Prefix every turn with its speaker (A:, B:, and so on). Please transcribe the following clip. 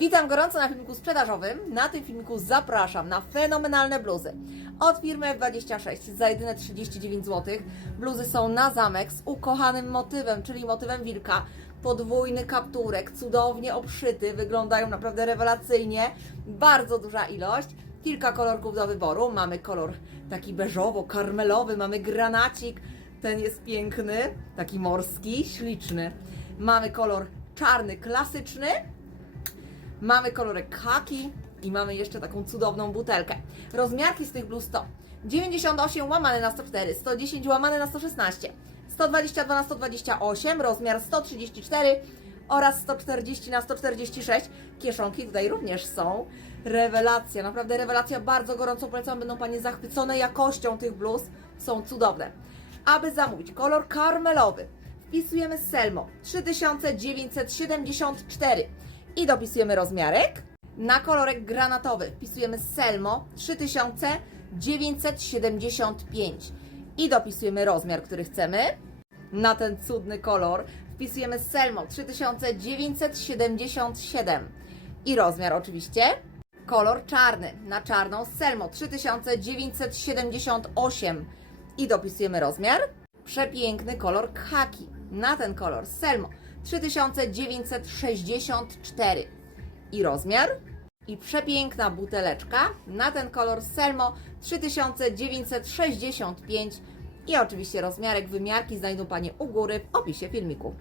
A: Witam gorąco na filmiku sprzedażowym. Na tym filmiku zapraszam na fenomenalne bluzy. Od firmy F26 za jedyne 39 zł. Bluzy są na zamek z ukochanym motywem, czyli motywem wilka. Podwójny kapturek, cudownie obszyty, wyglądają naprawdę rewelacyjnie. Bardzo duża ilość. Kilka kolorków do wyboru. Mamy kolor taki beżowo-karmelowy, mamy granacik. Ten jest piękny, taki morski, śliczny. Mamy kolor czarny, klasyczny. Mamy kolorek khaki i mamy jeszcze taką cudowną butelkę. Rozmiarki z tych bluz to 98 łamane na 104, 110 łamane na 116, 122 na 128, rozmiar 134 oraz 140 na 146. Kieszonki tutaj również są. Rewelacja, naprawdę rewelacja. Bardzo gorąco polecam, będą Panie zachwycone jakością tych bluz. Są cudowne. Aby zamówić kolor karmelowy, wpisujemy Selmo 3974 i dopisujemy rozmiarek. Na kolorek granatowy wpisujemy Selmo 3975 i dopisujemy rozmiar, który chcemy. Na ten cudny kolor wpisujemy Selmo 3977 i rozmiar oczywiście. Kolor czarny. Na czarną Selmo 3978 i dopisujemy rozmiar. Przepiękny kolor khaki. Na ten kolor Selmo 3964 i rozmiar. I przepiękna buteleczka na ten kolor Selmo 3965 i oczywiście rozmiarek wymiarki znajdą Panie u góry w opisie filmiku.